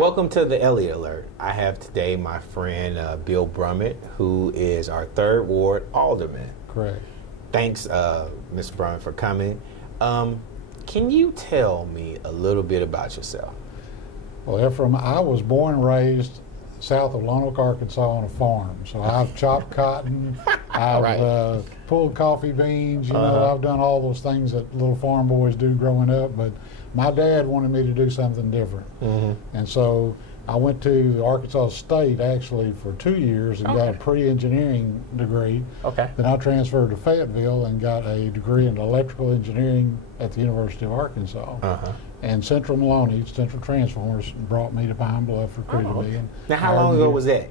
Welcome to the Elliott Alert. I have today my friend Bill Brumett, who is our 3rd Ward Alderman. Correct. Thanks, Mr. Brumett, for coming. Can you tell me a little bit about yourself? Well, Ephraim, I was born and raised south of Lone Oak, Arkansas on a farm. So I've chopped cotton, I've pulled coffee beans, you know, I've done all those things that little farm boys do growing up, but my dad wanted me to do something different. And so I went to the Arkansas State actually for 2 years and got a pre-engineering degree. Then I transferred to Fayetteville and got a degree in electrical engineering at the University of Arkansas. And Central Maloney, Central Transformers, brought me to Pine Bluff, recruited me. And now, how long ago was that?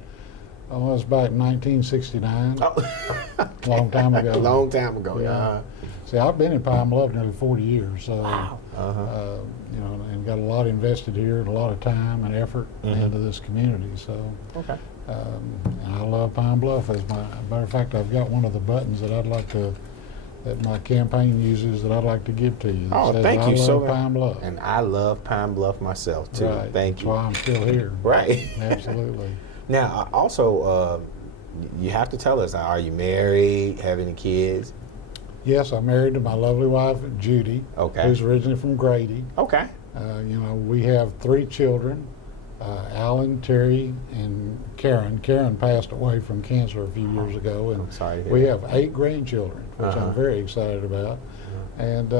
Oh, it was back in 1969. Long time ago. Long time ago, yeah. See, I've been in Pine Bluff nearly 40 years, so you know, and got a lot invested here, and a lot of time and effort into this community. So, and I love Pine Bluff. As a matter of fact, I've got one of the buttons that I'd like to, that my campaign uses, that I'd like to give to you. Oh, thank you so much. Pine Bluff. And I love Pine Bluff myself too. Right. Thank you. That's why I'm still here. Right. Absolutely. Now, also, you have to tell us: are you married? Have any kids? Yes, I'm married to my lovely wife, Judy, who's originally from Grady. You know, we have 3 children, Alan, Terry, and Karen. Karen passed away from cancer a few years ago, and I'm sorry to hear we that. have 8 grandchildren, which I'm very excited about. And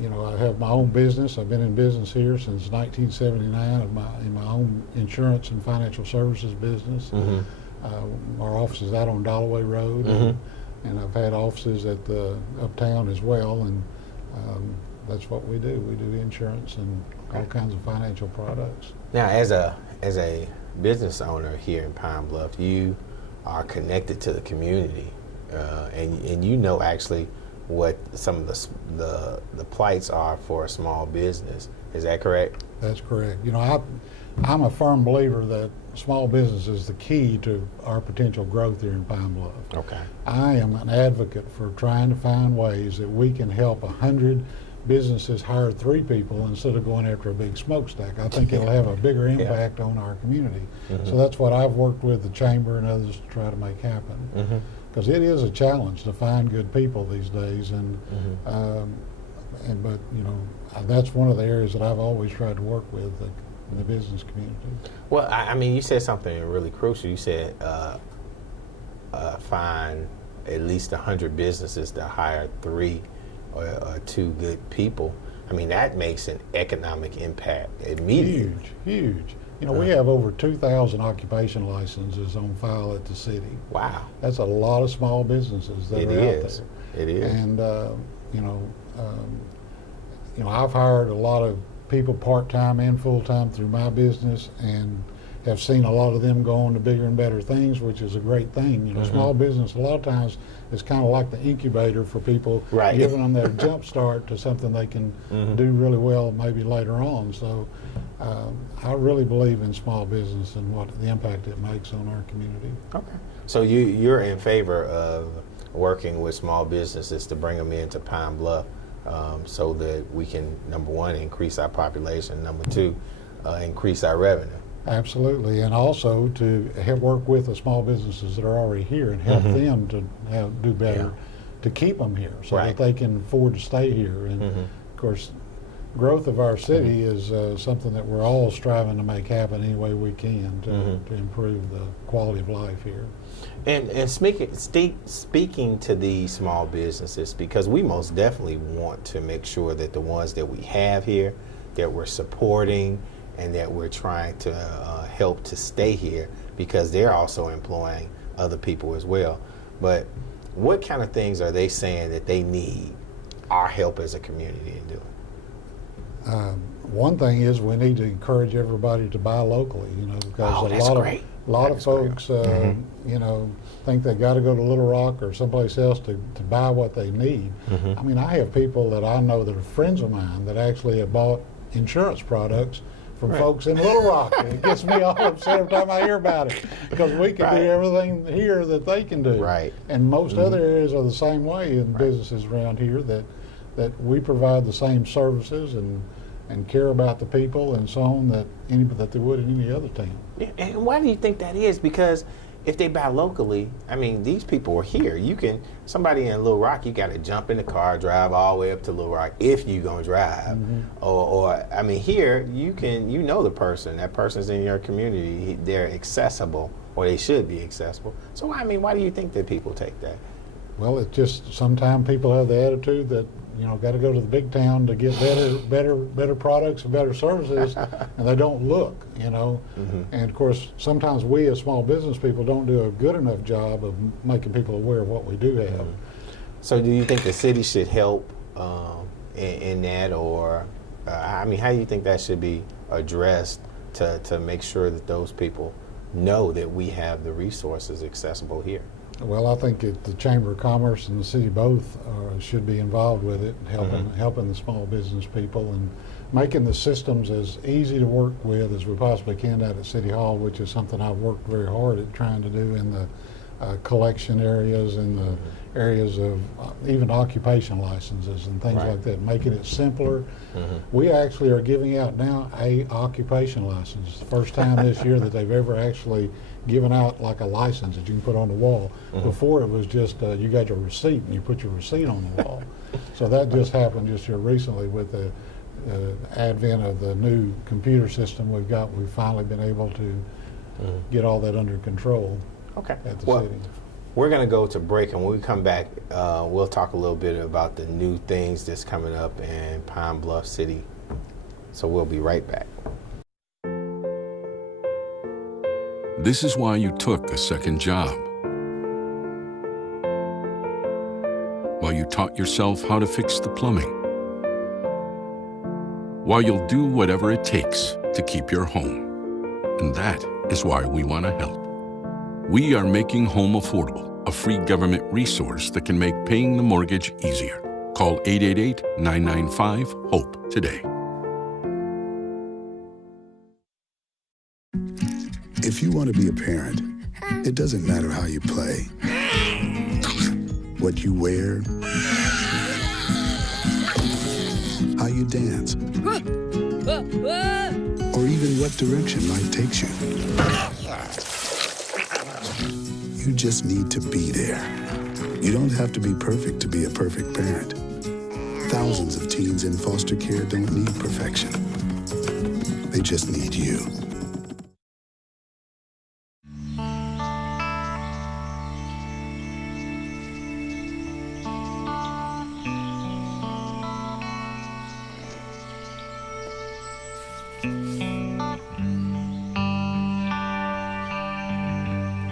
you know, I have my own business. I've been in business here since 1979 in my own insurance and financial services business. Our office is out on Dalloway Road. And I've had offices at the uptown as well, and that's what we do. We do insurance and all kinds of financial products. Now, as a business owner here in Pine Bluff, you are connected to the community, and you know actually what some of the plights are for a small business. Is that correct? That's correct. You know, I'm a firm believer that small business is the key to our potential growth here in Pine Bluff. I am an advocate for trying to find ways that we can help 100 businesses hire 3 people instead of going after a big smokestack. I think it'll have a bigger impact on our community. So that's what I've worked with the Chamber and others to try to make happen. Because it is a challenge to find good people these days, but you know, that's one of the areas that I've always tried to work with in the business community. Well, I mean, you said something really crucial. You said find at least 100 businesses to hire 3 or 2 good people. I mean, that makes an economic impact immediately. Huge. You know, we have over 2,000 occupation licenses on file at the city. Wow. That's a lot of small businesses that are out there. It is. And you know, I've hired a lot of people part-time and full-time through my business, and have seen a lot of them go on to bigger and better things, which is a great thing. You know, small business a lot of times is kind of like the incubator for people, giving them their jump start to something they can do really well maybe later on. So I really believe in small business and what the impact it makes on our community. So you're in favor of working with small businesses to bring them into Pine Bluff, so that we can, number 1, increase our population, number 2, increase our revenue. Absolutely, and also to work with the small businesses that are already here and help them to do better, to keep them here so that they can afford to stay here. And of course, growth of our city is something that we're all striving to make happen any way we can to improve the quality of life here. And speaking to these small businesses, because we most definitely want to make sure that the ones that we have here, that we're supporting and that we're trying to help to stay here, because they're also employing other people as well. But what kind of things are they saying that they need our help as a community in doing? One thing is we need to encourage everybody to buy locally, you know, because a lot of folks, you know, think they got to go to Little Rock or someplace else to buy what they need. I mean, I have people that I know that are friends of mine that actually have bought insurance products from folks in Little Rock. And it gets me all upset every time I hear about it, because we can do everything here that they can do. And most other areas are the same way in businesses around here, that we provide the same services and and care about the people and so on that they would in any other town. Yeah, and why do you think that is? Because if they buy locally, I mean, these people are here. Somebody in Little Rock, you got to jump in the car, drive all the way up to Little Rock if you're going to drive. Or, I mean, here, you know the person. That person's in your community. They're accessible, or they should be accessible. So, I mean, why do you think that people take that? Well, it's just sometimes people have the attitude that, got to go to the big town to get better products and better services, and they don't look, And of course, sometimes we as small business people don't do a good enough job of making people aware of what we do have. So do you think the city should help in that, or, I mean, how do you think that should be addressed to make sure that those people know that we have the resources accessible here? Well, I think the Chamber of Commerce and the city both should be involved with it, helping the small business people and making the systems as easy to work with as we possibly can out at City Hall, which is something I've worked very hard at trying to do in the collection areas and the areas of even occupation licenses and things like that, making it simpler. We actually are giving out now a occupation license. The first time this year that they've ever actually given out like a license that you can put on the wall. Before it was just you got your receipt and you put your receipt on the wall. So that just happened just here recently with the advent of the new computer system we've got. We've finally been able to get all that under control at the city. We're going to go to break, and when we come back, we'll talk a little bit about the new things that's coming up in Pine Bluff City. So we'll be right back. This is why you took a second job. While you taught yourself how to fix the plumbing. While you'll do whatever it takes to keep your home. And that is why we want to help. We are making home affordable, a free government resource that can make paying the mortgage easier. Call 888-995-HOPE today. If you want to be a parent, it doesn't matter how you play, what you wear, how you dance, or even what direction life takes you. You just need to be there. You don't have to be perfect to be a perfect parent. Thousands of teens in foster care don't need perfection. They just need you.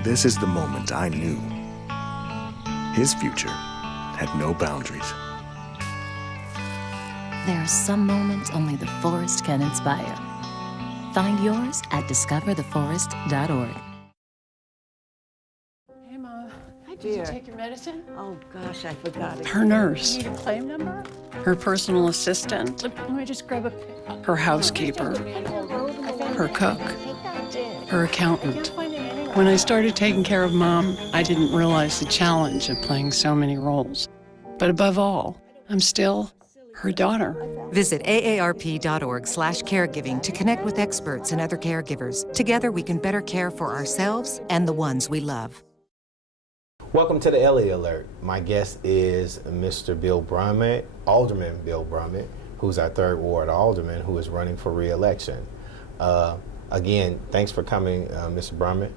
This is the moment I knew. His future had no boundaries. There are some moments only the forest can inspire. Find yours at discovertheforest.org. Hey, Mom. Hi, did you take your medicine? Oh, gosh, I forgot it. Her nurse. You need a claim number? Her personal assistant. Let me just grab a pen. Her housekeeper. Her cook. Her accountant. When I started taking care of Mom, I didn't realize the challenge of playing so many roles. But above all, I'm still her daughter. Visit aarp.org/caregiving to connect with experts and other caregivers. Together, we can better care for ourselves and the ones we love. Welcome to the Elliott Alert. My guest is Mr. Bill Brumett, Alderman Bill Brumett, who's our 3rd Ward Alderman, who is running for re-election. Again, thanks for coming, Mr. Brumett.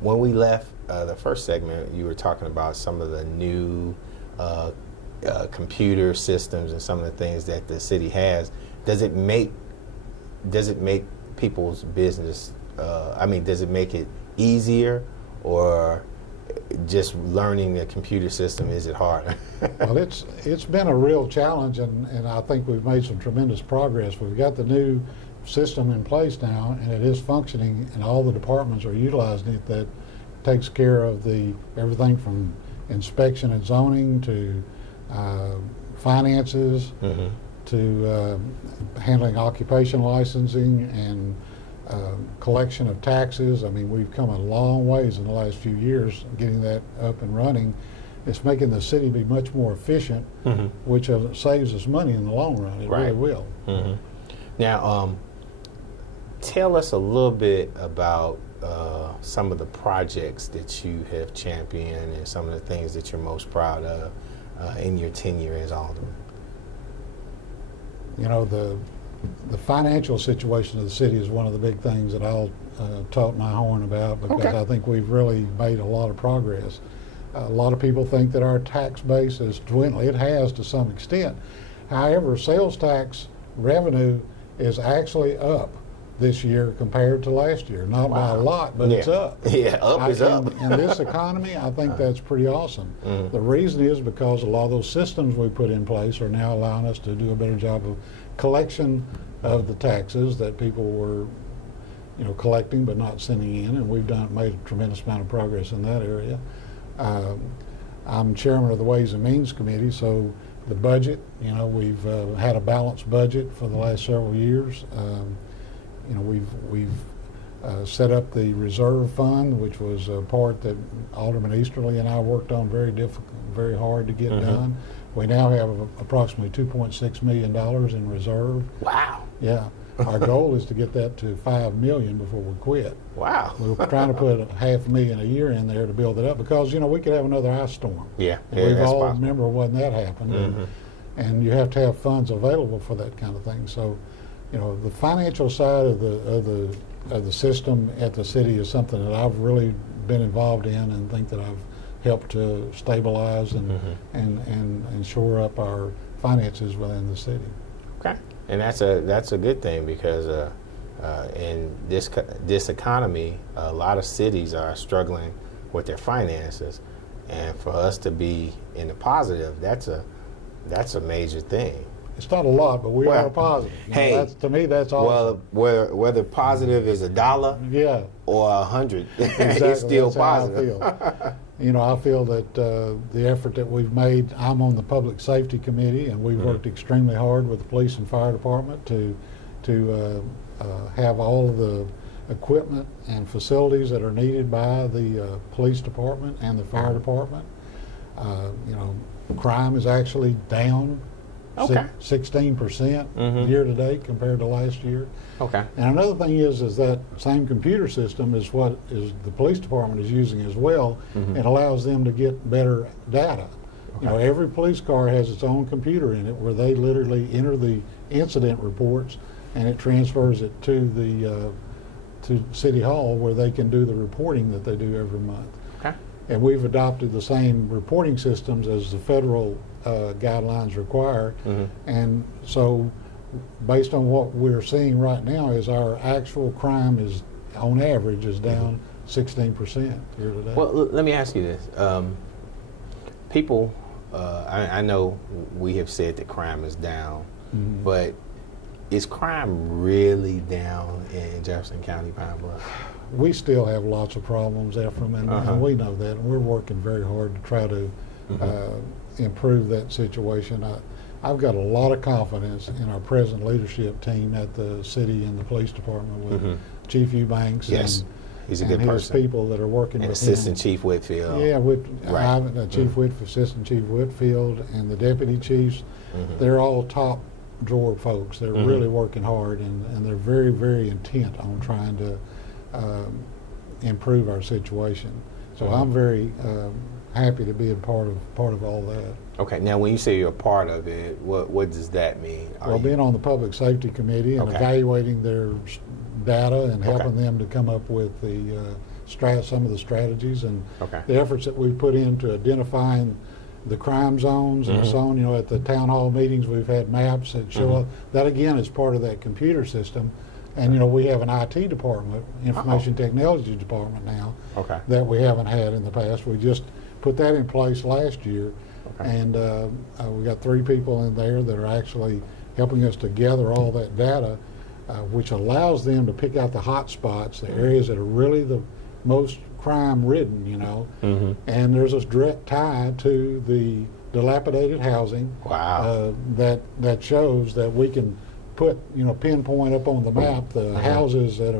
When we left the first segment, you were talking about some of the new computer systems and some of the things that the city has. Does it make people's business? Does it make it easier, or just learning the computer system, is it harder? Well, it's been a real challenge, and I think we've made some tremendous progress. We've got the new system in place now, and it is functioning, and all the departments are utilizing it. That takes care of everything from inspection and zoning to finances to handling occupation licensing and collection of taxes. I mean, we've come a long ways in the last few years getting that up and running. It's making the city be much more efficient, which saves us money in the long run. It really will. Now, tell us a little bit about some of the projects that you have championed and some of the things that you're most proud of in your tenure as alderman. You know, the financial situation of the city is one of the big things that I'll toot my horn about, because I think we've really made a lot of progress. A lot of people think that our tax base is dwindling. It has to some extent. However, sales tax revenue is actually up this year compared to last year. Not by a lot, but it's up. Yeah, up is up. In this economy, I think that's pretty awesome. The reason is because a lot of those systems we put in place are now allowing us to do a better job of collection of the taxes that people were, you know, collecting but not sending in, and we've made a tremendous amount of progress in that area. I'm chairman of the Ways and Means Committee, so the budget, you know, we've had a balanced budget for the last several years. You know, we've set up the reserve fund, which was a part that Alderman Easterly and I worked on very hard to get done. We now have approximately $2.6 million in reserve. Wow. Yeah. Our goal is to get that to $5 million before we quit. Wow. We're trying to put $500,000 a year in there to build it up, because, you know, we could have another ice storm. Yeah. And we've all remember when that happened. And you have to have funds available for that kind of thing. So, you know, the financial side of the system at the city is something that I've really been involved in, and think that I've helped to stabilize and shore up our finances within the city. Okay, and that's a good thing, because in this economy, a lot of cities are struggling with their finances, and for us to be in the positive, that's a major thing. It's not a lot, but we are positive. Hey, to me, that's awesome. Well, whether positive is $1 or 100, exactly. it's still that's positive. How I feel. You know, I feel that the effort that we've made, I'm on the Public Safety Committee, and we've worked extremely hard with the police and fire department to have all of the equipment and facilities that are needed by the police department and the fire department. You know, crime is actually down 16% year to date compared to last year. Okay. And another thing is that same computer system is what the police department is using as well. It allows them to get better data. You know, every police car has its own computer in it where they literally enter the incident reports, and it transfers it to the to City Hall, where they can do the reporting that they do every month. Okay. And we've adopted the same reporting systems as the federal guidelines require. And so, based on what we're seeing right now, is our actual crime is, on average, is down 16% year to date. Well, let me ask you this. People, I know we have said that crime is down, but is crime really down in Jefferson County, Pine Bluff? We still have lots of problems, Ephraim, and we know that, and we're working very hard to try to improve that situation. I've got a lot of confidence in our present leadership team at the city and the police department with Chief Eubanks. Yes, he's a good and person. His people that are working and with Assistant him. Chief Whitfield. Yeah, Chief Whitfield, Assistant Chief Whitfield, and the deputy chiefs. They're all top drawer folks. They're really working hard, and they're very, very intent on trying to improve our situation. So I'm very happy to be a part of all that. Okay, now when you say you're a part of it, what does that mean? Well, being on the Public Safety Committee and evaluating their data and helping them to come up with the some of the strategies and the efforts that we've put into identifying the crime zones and so on. You know, at the town hall meetings, we've had maps that show up. That again is part of that computer system. And you know, we have an IT department, information technology department now that we haven't had in the past. We just put that in place last year, and we got 3 people in there that are actually helping us to gather all that data, which allows them to pick out the hot spots, the areas that are really the most crime-ridden, you know. And there's a direct tie to the dilapidated housing that shows that we can put, you know, pinpoint up on the map the houses that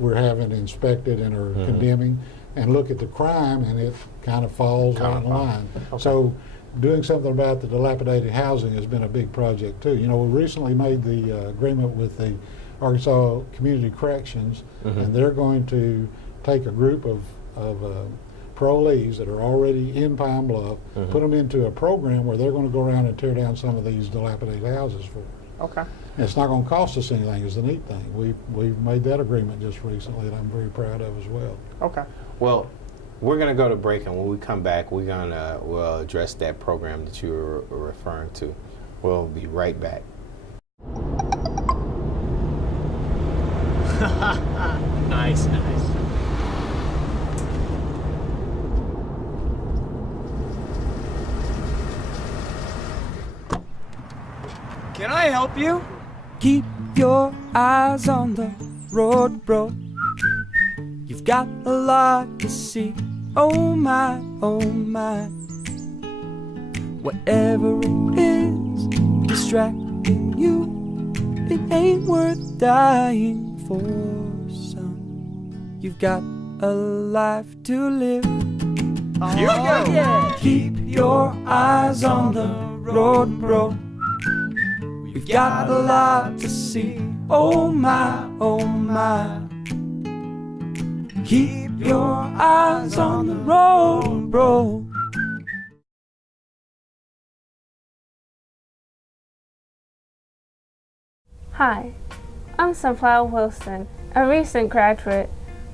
we're having inspected and are condemning, and look at the crime, and it kind of falls right in line. So doing something about the dilapidated housing has been a big project too. You know, we recently made the agreement with the Arkansas Community Corrections, and they're going to take a group of parolees that are already in Pine Bluff, put them into a program where they're going to go around and tear down some of these dilapidated houses for us. Okay. And it's not going to cost us anything, is the neat thing. We've made that agreement just recently that I'm very proud of as well. Okay. Well, we're going to go to break, and when we come back, we'll address that program that you were referring to. We'll be right back. Nice. Can I help you? Keep your eyes on the road, bro. You've got a lot to see. Oh my, oh my. Whatever it is distracting you, it ain't worth dying for, son. You've got a life to live. Here we go. Yeah. Keep your eyes on the road, bro. We've got a lot to see. Oh my, oh my. Keep your eyes on the road, bro. Hi, I'm Sunflower Wilson, a recent graduate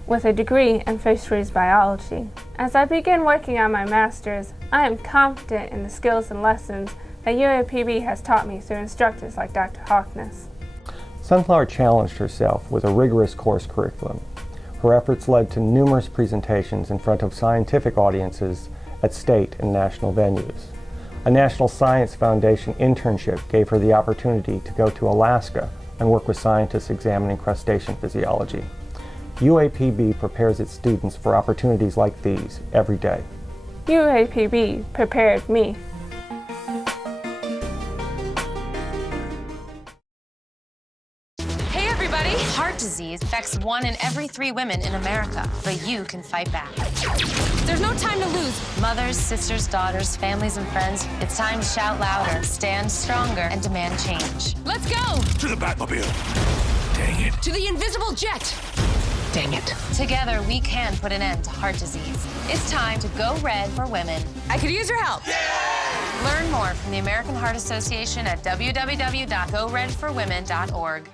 with a degree in fisheries biology. As I begin working on my master's, I am confident in the skills and lessons that UAPB has taught me through instructors like Dr. Hawkness. Sunflower challenged herself with a rigorous course curriculum. Her efforts led to numerous presentations in front of scientific audiences at state and national venues. A National Science Foundation internship gave her the opportunity to go to Alaska and work with scientists examining crustacean physiology. UAPB prepares its students for opportunities like these every day. UAPB prepared me. Hey everybody! Heart disease affects 1 in every 3 women in America, but you can fight back. There's no time to lose. Mothers, sisters, daughters, families, and friends, it's time to shout louder, stand stronger, and demand change. Let's go! To the Batmobile! Dang it. To the invisible jet! Dang it. Together, we can put an end to heart disease. It's time to go red for women. I could use your help. Yeah! Learn more from the American Heart Association at www.goredforwomen.org.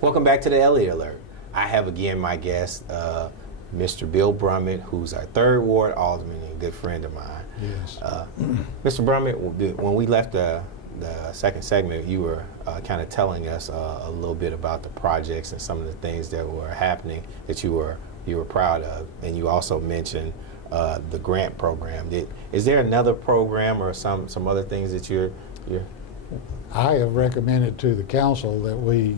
Welcome back to the Elliott Alert. I have again my guest, Mr. Bill Brumett, who's our 3rd Ward Alderman and a good friend of mine. Yes. Mr. Brumett, when we left the second segment, you were kind of telling us a little bit about the projects and some of the things that were happening that you were proud of, and you also mentioned the grant program. Is there another program or some other things that you're? I have recommended to the council that we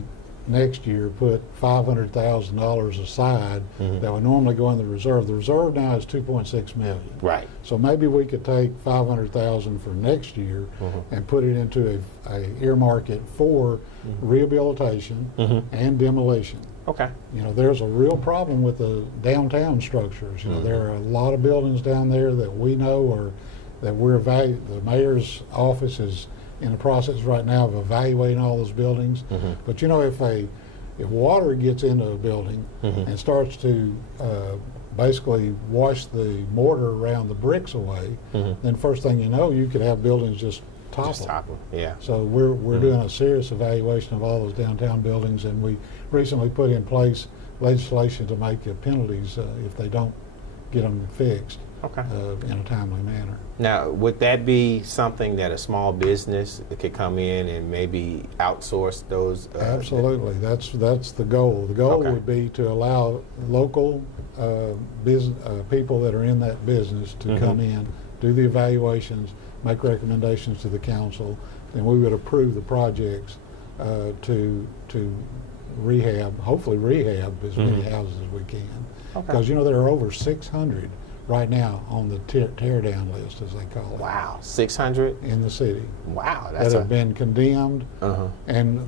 next year put $500,000 aside that would normally go in the reserve. The reserve now is $2.6 million. Right. So maybe we could take $500,000 for next year and put it into a earmark it for rehabilitation and demolition. Okay. You know, there's a real problem with the downtown structures. You know, there are a lot of buildings down there that we know or that the mayor's office is in the process right now of evaluating all those buildings. But you know, if water gets into a building and starts to basically wash the mortar around the bricks away, then first thing you know, you could have buildings just topple. Yeah. So we're doing a serious evaluation of all those downtown buildings, and we recently put in place legislation to make penalties if they don't get them fixed. Okay. In a timely manner. Now, would that be something that a small business could come in and maybe outsource those? Absolutely. That's the goal. The goal would be to allow local people that are in that business to come in, do the evaluations, make recommendations to the council, then we would approve the projects to rehab, hopefully rehab as many houses as we can. Because you know, there are over 600 right now on the tear down list, as they call it. Wow, 600 in the city. Wow, that have been condemned. And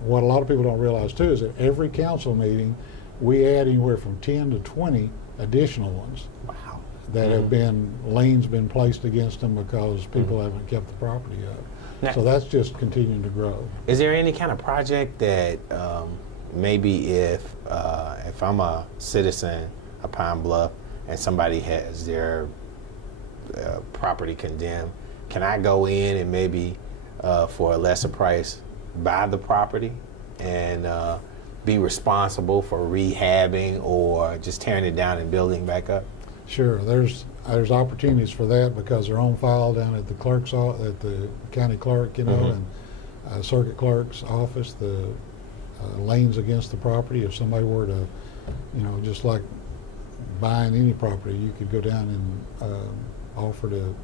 what a lot of people don't realize too is that every council meeting we add anywhere from 10 to 20 additional ones. Wow. that have been, liens been placed against them because people haven't kept the property up. Now, so that's just continuing to grow. Is there any kind of project that maybe if I'm a citizen of Pine Bluff and somebody has their property condemned, can I go in and maybe for a lesser price buy the property and be responsible for rehabbing or just tearing it down and building back up? Sure, there's opportunities for that because they're on file down at the clerk's at the county clerk, you know, and circuit clerk's office. The liens against the property. If somebody were to, you know, just like buying any property, you could go down and offer to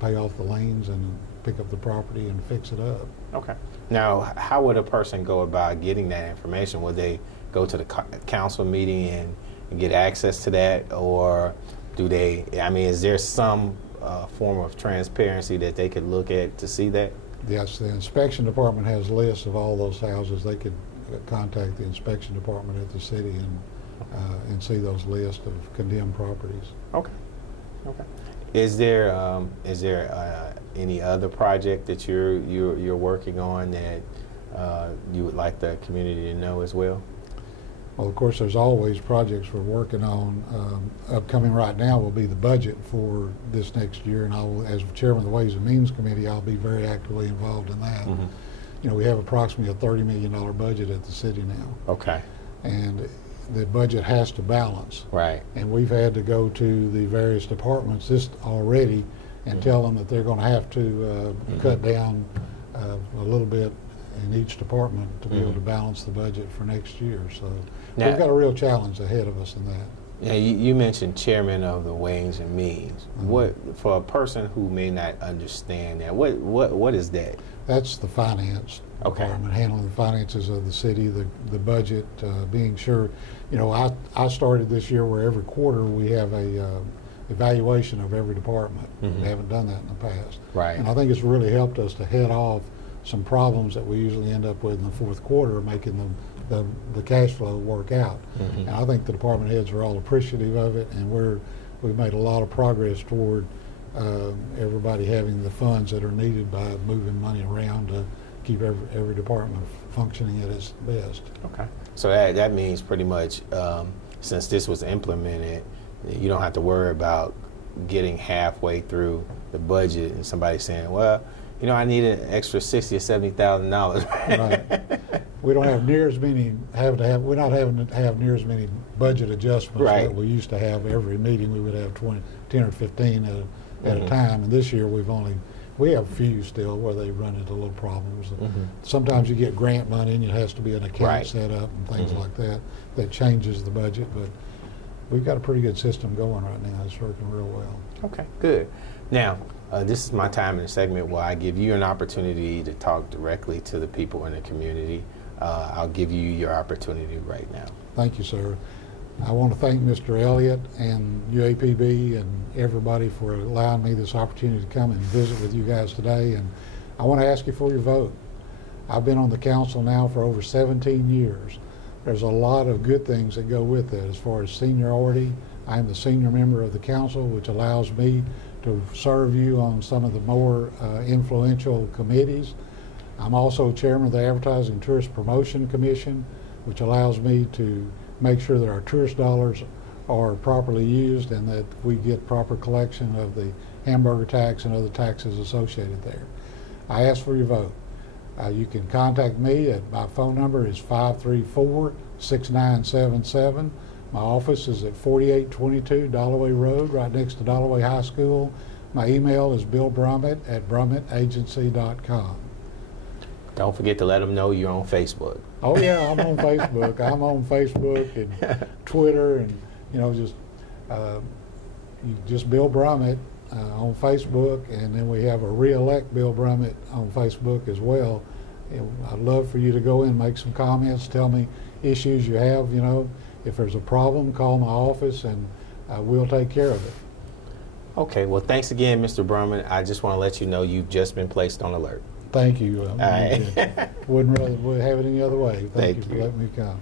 pay off the liens and pick up the property and fix it up. Okay. Now, how would a person go about getting that information? Would they go to the council meeting and get access to that, or do they? I mean, is there some form of transparency that they could look at to see that? Yes, the inspection department has lists of all those houses. They could contact the inspection department at the city and see those lists of condemned properties. Okay. Okay. Is there any other project that you're working on that you would like the community to know as well? Well, of course, there's always projects we're working on. Upcoming right now will be the budget for this next year, and as chairman of the Ways and Means Committee, I'll be very actively involved in that. You know, we have approximately a $30 million budget at the city now. Okay. And the budget has to balance. Right. And we've had to go to the various departments this already and tell them that they're going to have to cut down a little bit in each department to be able to balance the budget for next year. So now, we've got a real challenge ahead of us in that. Yeah, you mentioned chairman of the Ways and Means. What, for a person who may not understand that, what is that? That's the finance department, handling the finances of the city, the budget, being sure. You know, I started this year where every quarter we have a evaluation of every department. We haven't done that in the past. Right. And I think it's really helped us to head off some problems that we usually end up with in the fourth quarter, making the cash flow work out. And I think the department heads are all appreciative of it, and we've made a lot of progress toward everybody having the funds that are needed by moving money around to keep every department functioning at its best. Okay. So that means pretty much since this was implemented, you don't have to worry about getting halfway through the budget and somebody saying, well, you know, I need an extra $60,000 or $70,000. Right. We don't have near as many. We're not having to have near as many budget adjustments that we used to have every meeting. We would have 10 or 15 at a time, and this year we have a few still where they run into little problems. Sometimes you get grant money and it has to be an account set up and things like that. That changes the budget, but we've got a pretty good system going right now. It's working real well. Okay, good. Now, this is my time in the segment where I give you an opportunity to talk directly to the people in the community. I'll give you your opportunity right now. Thank you, sir. I want to thank Mr. Elliott and UAPB and everybody for allowing me this opportunity to come and visit with you guys today. And I want to ask you for your vote. I've been on the council now for over 17 years. There's a lot of good things that go with it. As far as seniority, I'm the senior member of the council, which allows me to serve you on some of the more influential committees. I'm also chairman of the Advertising and Tourist Promotion Commission, which allows me to make sure that our tourist dollars are properly used and that we get proper collection of the hamburger tax and other taxes associated there. I ask for your vote. You can contact me my phone number is 534-6977. My office is at 4822 Dollaway Road, right next to Dollaway High School. My email is billbrummett@brummettagency.com. Don't forget to let them know you're on Facebook. Oh yeah, I'm on Facebook. I'm on Facebook and Twitter, and you know, just Bill Brumett on Facebook, and then we have a re-elect Bill Brumett on Facebook as well. I'd love for you to go in, make some comments, tell me issues you have. You know, if there's a problem, call my office, and we'll take care of it. Okay. Well, thanks again, Mr. Brumett. I just want to let you know you've just been placed on alert. Thank you. All right. Wouldn't rather have it any other way. Thank you for letting me come.